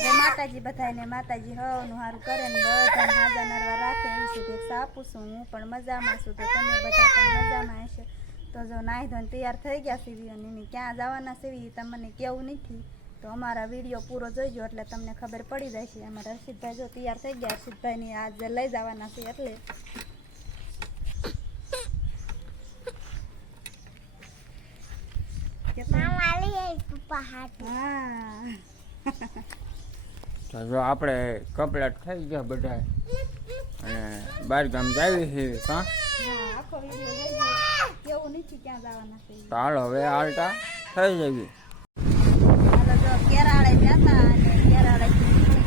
માતાજી બધાને માતાજી હવનું સારું કરે ને બધાને હાજર નરવા રાખે એવી શુભેચ્છા આપું છું. હું પણ મજામાં છું તો તમે બધા પણ મજામાં હશે. તો જો નાહી ધોઈને તૈયાર થઈ ગયા સીવી અને ક્યાં જવાના સીવી તમને કેવું નથી તો અમારા વિડીયો પૂરો જોઈજો એટલે તમને ખબર પડી જાય છે. અમારા હર્ષિતભાઈ જો તૈયાર થઈ ગયા. હર્ષિતભાઈની આજે લઈ જવાના છે એટલે જો આપણે કપડાં થઈ ગયા બધા અને બહાર ગામ જાવી છે કાં આખો વિડીયો જોઈજો કેવું નથી ક્યાં જવાના છે. તો હાલો હવે હાલતા થઈ જવી. હાલો જો કેરાળે જતા અને કેરાળે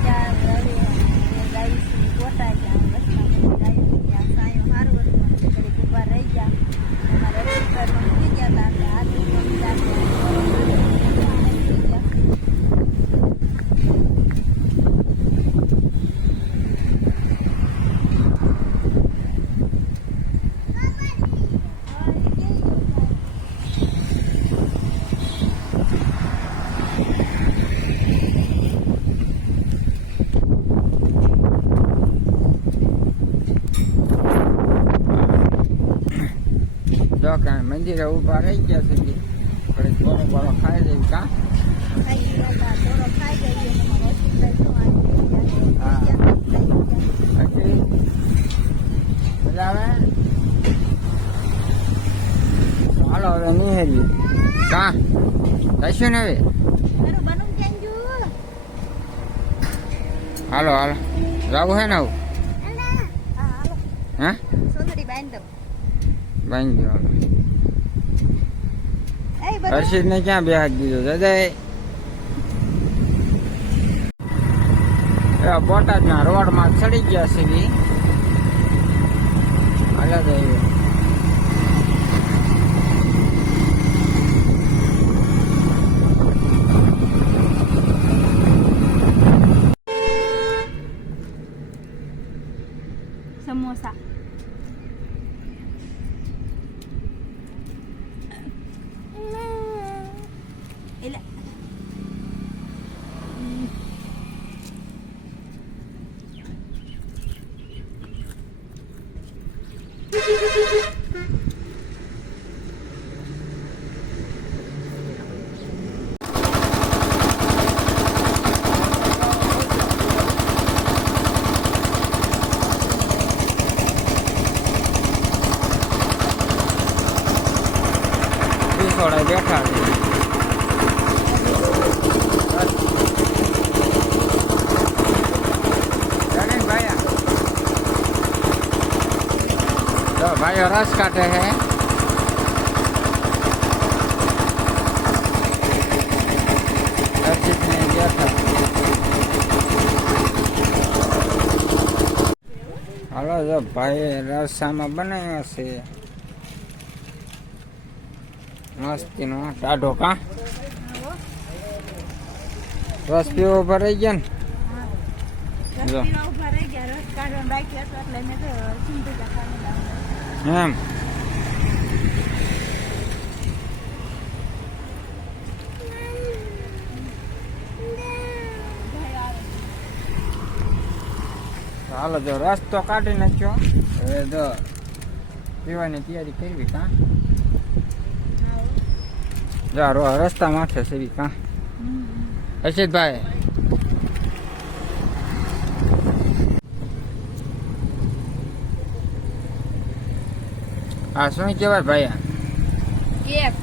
ગયા ગાઈશું ગોટા ગયા રસ્તામાં ગાયું ત્યાં સાયું સારું હતું ઘડીક ઊભા રહી ગયા. અમારે રવિવારમાં મૂકી ગયા હતા એટલે મંદિરે ઊભા રહી ગયા છે થોડી થોડો બોલો ખાઈ જઈએ કાં ખાઈ ગયા થોડો ખાઈ જઈએ મજા આવે. હાલો હવે નિહેરી કાં જઈશું ને હવે. હાલો હાલો જવું હે ને આવું હે સોદડી બાંધ બાંધી દો. હર્ષિત ને ક્યાં બેહાડ દીધો દાદા બોટાદના રોડમાં ચડી ગયા છે બી અલગ સમોસા એટલે થોડા બેઠા છે. ભાઈઓ રસ કાઢે છે. હાલો જો ભાઈ રસ આમાં બનાવ્યો છે મસ્તીનો ટાઢો કાં રસ પીવો ભરાઈ ગયા ને જો એમ હાલો જો રસ તો કાઢી નાખ્યો હવે જો પીવાની તૈયારી કરવી કાં રસ્તા માથે છે કાં હર્ષિતભાઈ હા શું કહેવાય ભાઈ કેક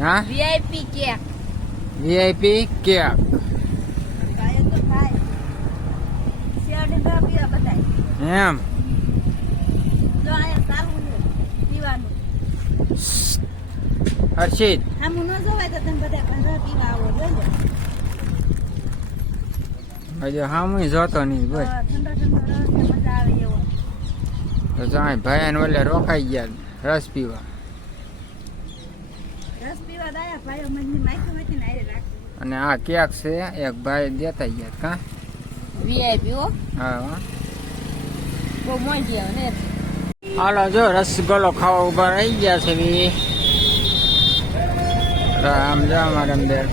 હા વીઆઈપી કેક વીઆઈપી કેક એમ હર્ષિત આમ ન જોવાય તો તમે બધા પંદર પીવા આવો જોઈ હજુ હામું જોતો નહીં બોલ ઠંડો ઠંડો રસ મજા આવે એવો તો જાય ભાઈ ઓલે રોકાઈ ગયા રસ પીવા દાયા ભાઈઓ મને માઈક માંથી નાઈ રાખી અને આ કેક છે એક ભાઈ દેતા ગયા કાં વીઆઈપી હો હા બહુ મોંઘી આવે ને હાલો જો રસગુલ્લો ખાવા ઉભા રહી ગયા છે બી આમ જો અમારે અંદર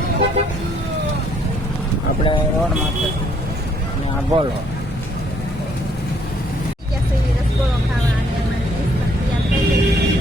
આપણે રોડમાં છે અને આ બોલો ક્યાં સુધી રસગોળો ખાવા અને અમારે ડીશ પણ તૈયાર થઈ ગઈ છે.